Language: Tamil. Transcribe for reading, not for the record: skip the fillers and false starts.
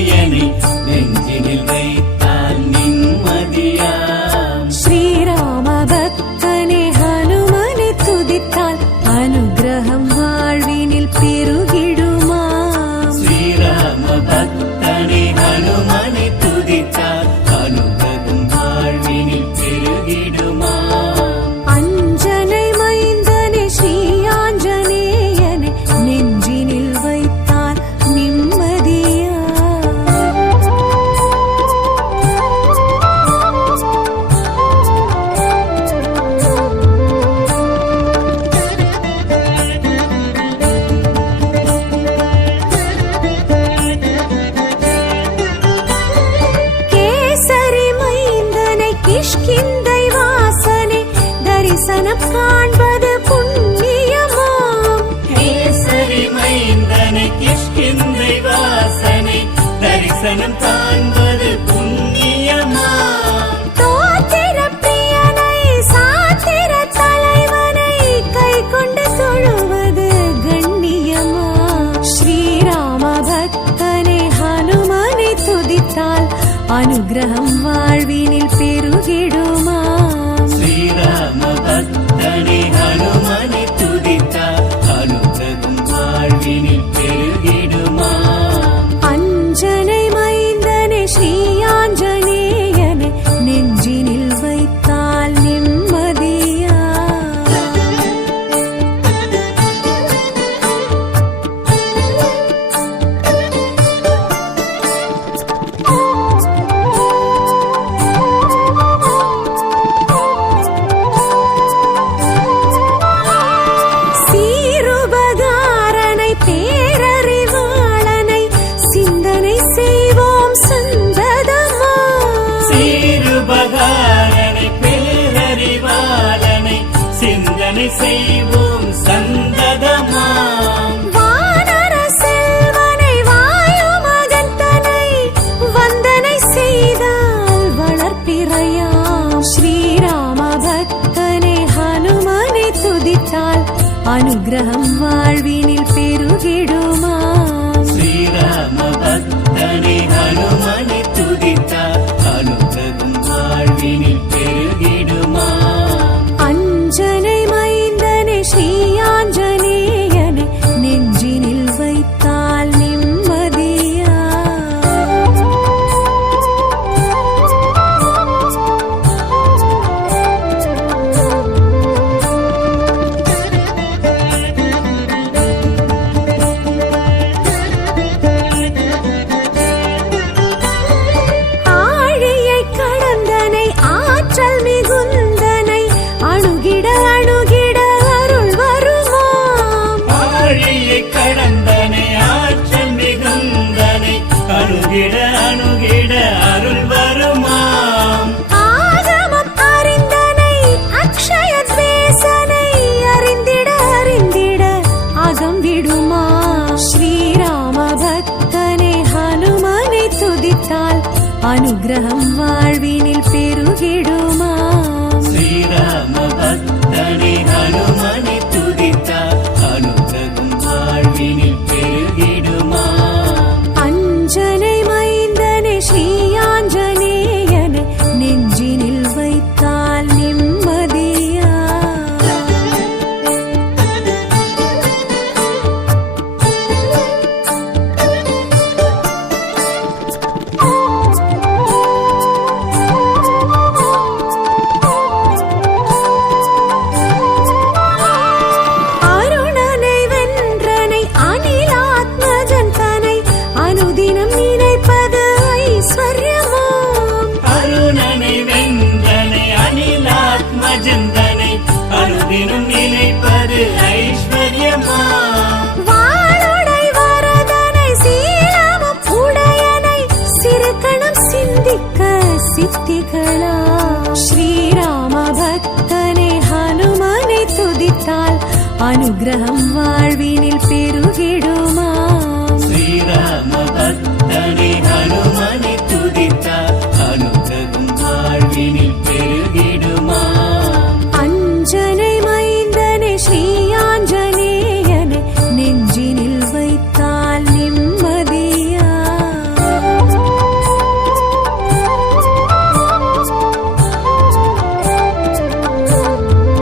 ஆஞ்சநேயனை நெஞ்சினில் வைத்தால் நிம்மதியாம். ஸ்ரீராம பக்தனே ஹனுமனை துதித்தால் அனுகிரகம் வாழ்வினில் பெருகிடுமாம். ஸ்ரீராம பக்தனே ஹனுமனை துதித்தால் அனுகிரகம் வாழ்வினில் பெருகிடுமாம். அஞ்சனை மைந்தனே ஸ்ரீ ஆஞ்சநேயனை நெஞ்சினில் வைத்தால் நிம்மதியா. கேசரி மைந்தனை கிஷ்கிந்தை வாசனை தரிசனம் காண்பது புண்ணியமாம். கேசரி மைந்தனை கிஷ்கிந்தை வாசனை தரிசனம் காண்பது புண்ணியமாம். தோத்திர பிரியனை சாத்திர தலைவனை கை கொண்டு தொழுவது கண்ணியமா. ஸ்ரீராம பக்தனை ஹனுமனை துதித்தால் அனுகிரகம் வாழ்வினில் பெருகிடுமாம். ஸ்ரீராம பக்தனே ஹனுமனை துதித்தால் அனுகிரகம் வாழ்வினில் பெருகிடுமாம். அஞ்சனை மைந்தனே ஸ்ரீ ஆஞ்சநேயனை நெஞ்சினில் வைத்தால் நிம்மதியா. சீருபகாரனை பேரறிவாளனை சிந்தனை செய்வோம் சந்ததமா. சீருபகாரனை பேரறிவாளனை சிந்தனை செய்வோம் சந்ததமாம். வானர செல்வனை வாயு மகந்தனை வந்தனை செய்தால் வளர்ப்பிறையாம். ஸ்ரீராம பக்தனை ஹனுமனை துதித்தால் அனுகிரகம் வாழ்வினில் பெருகிடுமாம். ஸ்ரீராம பக்தனே ஹனுமனை துதித்தால் அனுகிரகம் வாழ்வினில் பெருகிடுமாம். அஞ்சனை மைந்தனே ஸ்ரீ ஆஞ்சநேயனை நெஞ்சினில் வைத்தால் நிம்மதியா. ஆழியை கடந்தனை ஆற்றல் மிகுந்தனை அணுகிட அணுகிட அருள் வருமாம். ஆழியை கடந்தனை ஆற்றல் மிகுந்தனை அணுகிட அணுகிட அருள் வருமாம். ஆகமம் அறிந்தனை அக்ஷய தேசனை அறிந்திட அறிந்திட அகம் விடுமா. ஸ்ரீராம பக்தனை ஹனுமனை துதித்தால் அனுகிரகம் வாழ்வினில் பெருகிடுமாம். ஸ்ரீராம பக்தனே ஹனுமனை துதித்தால் அனுகிரகம் வாழ்வினில் பெருகிடுமாம். அஞ்சனை மைந்தனை ஸ்ரீ ஆஞ்சநேயனை நெஞ்சினில் வைத்தால் நிம்மதியா. அருணனை வென்றனை அனிலாத்மஜன் தனை அனுதினம் நினைப்பது ஐஸ்வர்யமாம். அருணனை வென்றனை அனிலாத்மஜந்தனை அனுதினம் நினைப்பது ஐஸ்வர்யமாம். வாளுடை வரதனை சீலமும் உடையனை சிறுகணம் சிந்திக்க சித்திகளா. ஸ்ரீராம பக்தனை ஹனுமனை துதித்தால் அனுகிரகம் வாழ்வினில் பெருகிடுமாம். ஸ்ரீராம பக்தனே ஹனுமனை